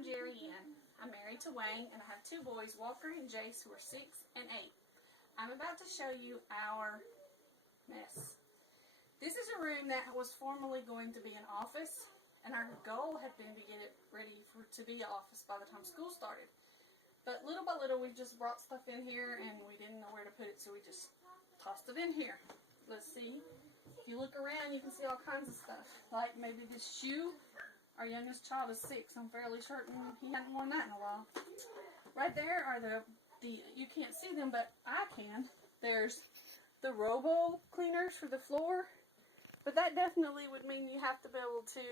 I'm Jerri Ann. I'm married to Wayne, and I have two boys, Walker and Jace, who are 6 and 8. I'm about to show you our mess. This is a room that was formerly going to be an office, and our goal had been to get it ready to be an office by the time school started. But little by little, we just brought stuff in here, and we didn't know where to put it, so we just tossed it in here. Let's see. If you look around, you can see all kinds of stuff, like maybe this shoe. Our youngest child is 6. I'm fairly certain he hadn't worn that in a while. Right there are the you can't see them, but I can. There's the robo cleaners for the floor, but that definitely would mean you have to be able to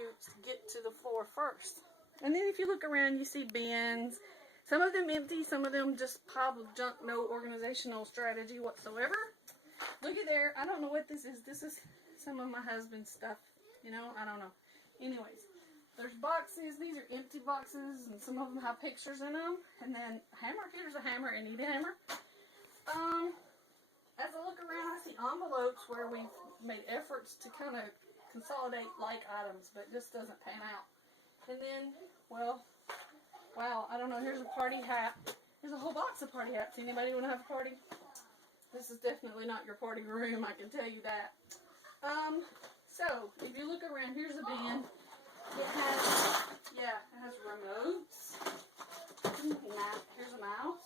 get to the floor first. And then if you look around, you see bins. Some of them empty, some of them just piled with junk, no organizational strategy whatsoever. Look at there. I don't know what this is. This is some of my husband's stuff. You know, I don't know. Anyways, there's boxes. These are empty boxes, and some of them have pictures in them. And then hammer. Here's a hammer. I need a hammer. As I look around, I see envelopes where we've made efforts to kind of consolidate like items, but it just doesn't pan out. And then, well, wow, I don't know. Here's a party hat. There's a whole box of party hats. Anybody want to have a party? This is definitely not your party room, I can tell you that. So, if you look around, here's a bin. It has remotes. Here's a mouse.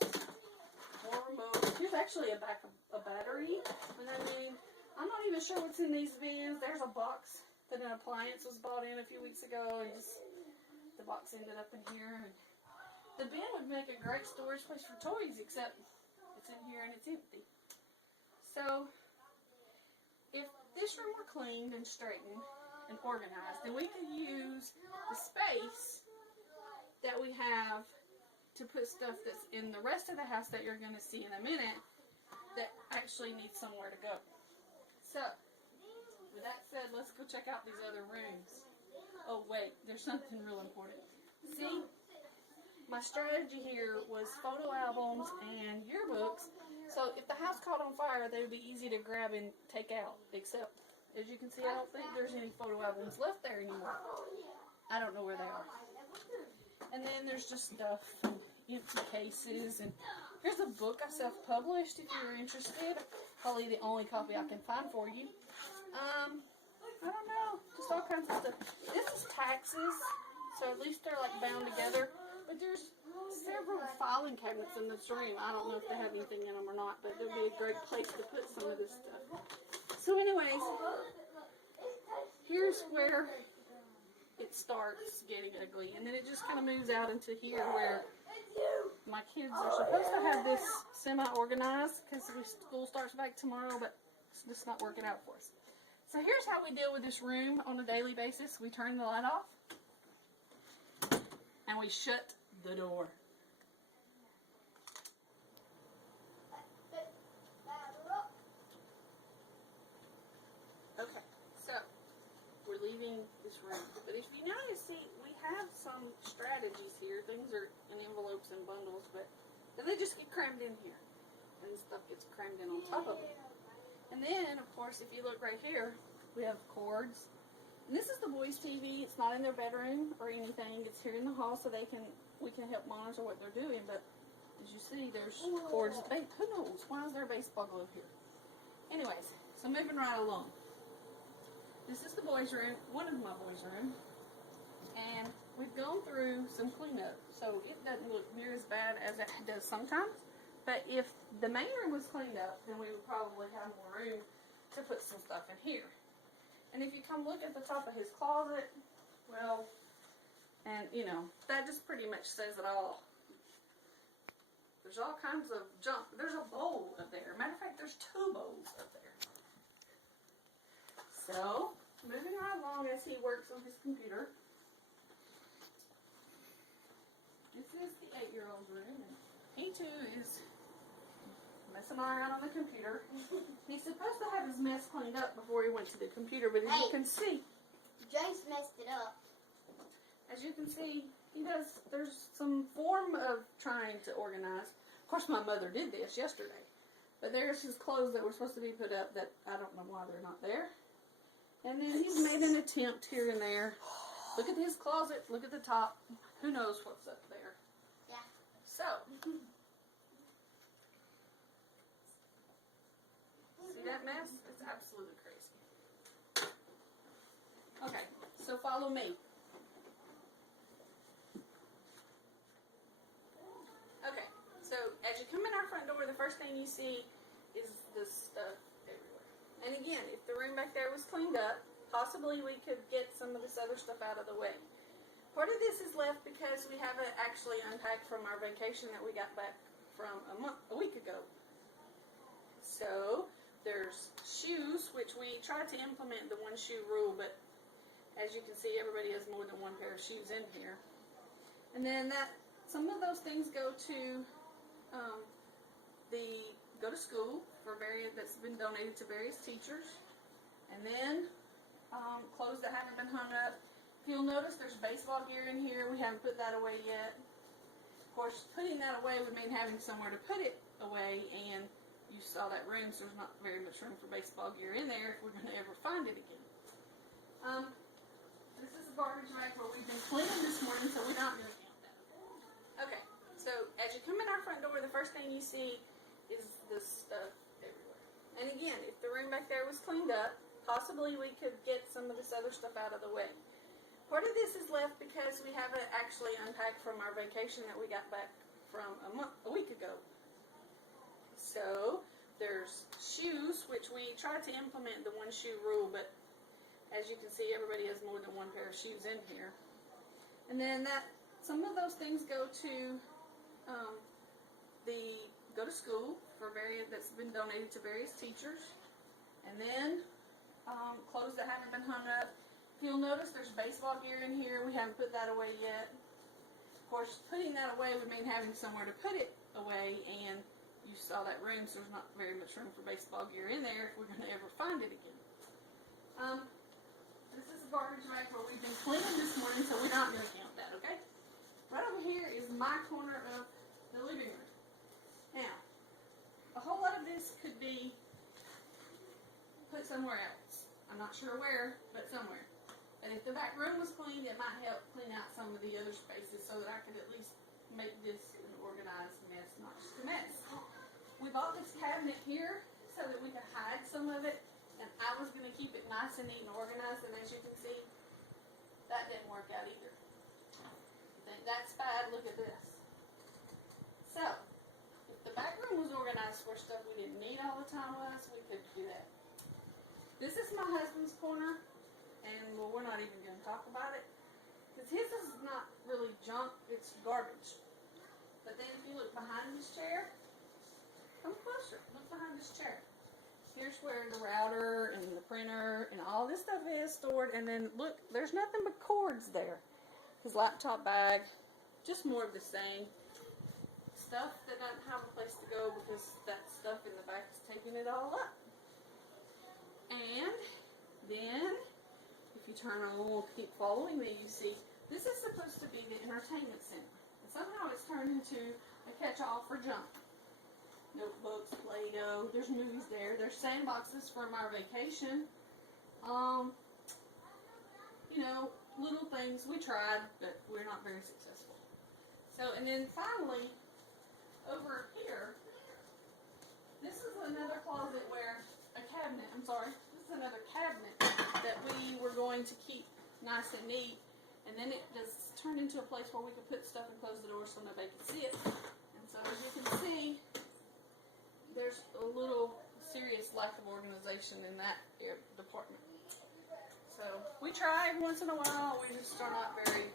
More remotes. Here's actually a battery. And then, I'm not even sure what's in these bins. There's a box that an appliance was bought in a few weeks ago, and just the box ended up in here. And the bin would make a great storage place for toys, except it's in here and it's empty. So, if this room were cleaned and straightened and organized, then we could use the space that we have to put stuff that's in the rest of the house that you're going to see in a minute that actually needs somewhere to go. So, with that said, let's go check out these other rooms. Oh wait, there's something real important. See? My strategy here was photo albums and yearbooks, so if the house caught on fire, they would be easy to grab and take out, except, as you can see, I don't think there's any photo albums left there anymore. I don't know where they are. And then there's just stuff, empty cases, and here's a book I self-published if you're interested. Probably the only copy I can find for you. I don't know, just all kinds of stuff. This is taxes, so at least they're like bound together. But there's several filing cabinets in this room. I don't know if they have anything in them or not, but it would be a great place to put some of this stuff. So anyways, here's where it starts getting ugly. And then it just kind of moves out into here where my kids are supposed to have this semi-organized because school starts back tomorrow, but it's just not working out for us. So here's how we deal with this room on a daily basis. We turn the light off, and we shut the door. Okay, so we're leaving this room. But if you notice, see, we have some strategies here. Things are in envelopes and bundles, but then they just get crammed in here. And stuff gets crammed in on top of it. And then, of course, if you look right here, we have cords. And this is the boys' TV. It's not in their bedroom or anything. It's here in the hall so we can help monitor what they're doing. But as you see, there's cords. Who knows? Why is there a baseball glove here? Anyways, so moving right along. This is the boys' room, one of my boys' room. And we've gone through some cleanup. So it doesn't look near as bad as it does sometimes. But if the main room was cleaned up, then we would probably have more room to put some stuff in here. And if you come look at the top of his closet, well, and you know, that just pretty much says it all. There's all kinds of junk. There's a bowl up there. Matter of fact, there's 2 bowls up there. So, moving right along as he works on his computer. This is the 8-year-old's room, and he too is messing around on the computer. He's supposed to have his mess cleaned up before he went to the computer, but as you can see, Jace messed it up. As you can see, there's some form of trying to organize. Of course, my mother did this yesterday, but there's his clothes that were supposed to be put up that I don't know why they're not there. And then he's made an attempt here and there Look at his closet. Look at the top. Who knows what's up there? Yeah. So, see that mess? It's absolutely crazy. Okay, so follow me. Okay, so as you come in our front door, the first thing you see is this stuff everywhere. And again, if the room back there was cleaned up, possibly we could get some of this other stuff out of the way. Part of this is left because we haven't actually unpacked from our vacation that we got back from a week ago. So there's shoes, which we tried to implement the one shoe rule, but as you can see, everybody has more than one pair of shoes in here. And then some of those things go to go to school for that's been donated to various teachers. And then clothes that haven't been hung up. If you'll notice, there's baseball gear in here. We haven't put that away yet. Of course, putting that away would mean having somewhere to put it away, and you saw that room, so there's not very much room for baseball gear in there if we're going to ever find it again. This is a garbage bag where we've been cleaning this morning, so we're not going to count that. Okay, so as you come in our front door, the first thing you see is this stuff everywhere. And again, if the room back there was cleaned up, possibly we could get some of this other stuff out of the way. Part of this is left because we haven't actually unpacked from our vacation that we got back from a week ago. So there's shoes, which we tried to implement the one shoe rule, but as you can see, everybody has more than one pair of shoes in here. And then some of those things go to go to school for that's been donated to various teachers. And then clothes that haven't been hung up. If you'll notice, there's baseball gear in here. We haven't put that away yet. Of course, putting that away would mean having somewhere to put it away, and you saw that room, so there's not very much room for baseball gear in there if we're going to ever find it again. This is a garbage bag where we've been cleaning this morning, so we're not going to count that, okay? Right over here is my corner of the living room. Now, a whole lot of this could be put somewhere else. I'm not sure where, but somewhere. And if the back room was cleaned, it might help clean out some of the other spaces so that I could at least make this an organized mess, not just a mess. We bought this cabinet here so that we could hide some of it, and I was going to keep it nice and neat and organized, and as you can see, that didn't work out either. You think that's bad? Look at this. So, if the back room was organized where stuff we didn't need all the time was, we could do that. This is my husband's corner, and well, we're not even going to talk about it, because his is not really junk, it's garbage. But then if you look behind his chair, come closer, look behind his chair. Here's where the router and the printer and all this stuff is stored, and then look, there's nothing but cords there. His laptop bag, just more of the same. Stuff that doesn't have a place to go because that stuff in the back is taking it all up. And then, if you turn on, we'll keep following me, you see, this is supposed to be the entertainment center. And somehow it's turned into a catch-all for junk. Notebooks, Play-Doh, there's movies there. There's sandboxes from our vacation. You know, little things we tried, but we're not very successful. So, and then finally, over here, this is another closet where this is another cabinet that we were going to keep nice and neat, and then it just turned into a place where we could put stuff and close the door so nobody could see it. And so as you can see, there's a little serious lack of organization in that department. So we try once in a while, we just are not very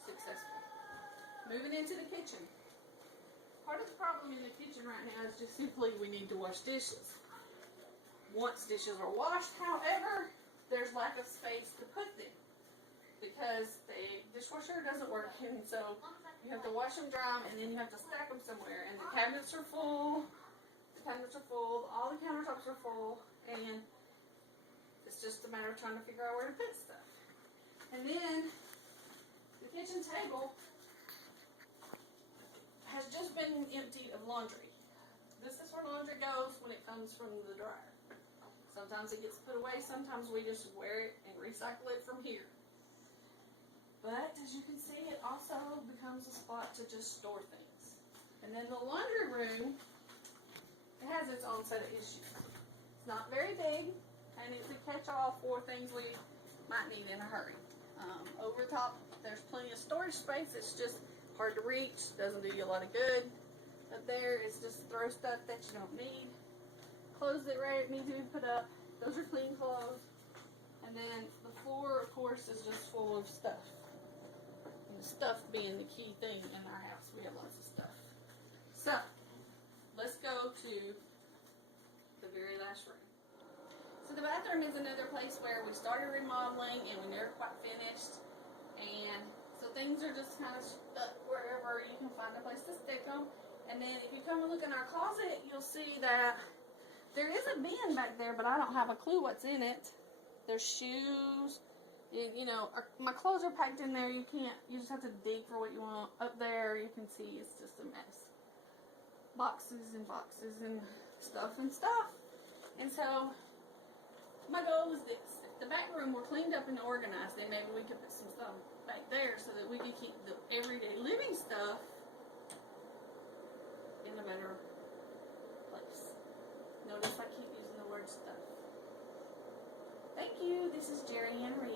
successful. Moving into the kitchen. Part of the problem in the kitchen right now is just simply we need to wash dishes. Once dishes are washed, however, there's lack of space to put them because the dishwasher doesn't work, and so you have to wash them dry, and then you have to stack them somewhere, and the cabinets are full, all the countertops are full, and it's just a matter of trying to figure out where to put stuff. And then the kitchen table has just been emptied of laundry. This is where laundry goes when it comes from the dryer. Sometimes it gets put away, sometimes we just wear it and recycle it from here. But as you can see, it also becomes a spot to just store things. And then the laundry room, it has its own set of issues. It's not very big, and it could catch all 4 things we might need in a hurry. Over top, there's plenty of storage space. It's just hard to reach, doesn't do you a lot of good. Up there is just throw stuff that you don't need. Clothes that need to be put up. Those are clean clothes. And then the floor, of course, is just full of stuff. And stuff being the key thing in our house. We have lots of stuff. So, let's go to the very last room. So the bathroom is another place where we started remodeling and we never quite finished. And so things are just kind of stuck wherever you can find a place to stick them. And then if you come and look in our closet, you'll see that there is a bin back there, but I don't have a clue what's in it. There's shoes. My clothes are packed in there. You just have to dig for what you want. Up there, you can see it's just a mess. Boxes and boxes and stuff. And so, my goal was this. If the back room were cleaned up and organized, then maybe we could put some stuff back there so that we could keep the everyday living stuff in a better place. Notice I keep using the word stuff. Thank you. This is Jerri Ann Reason.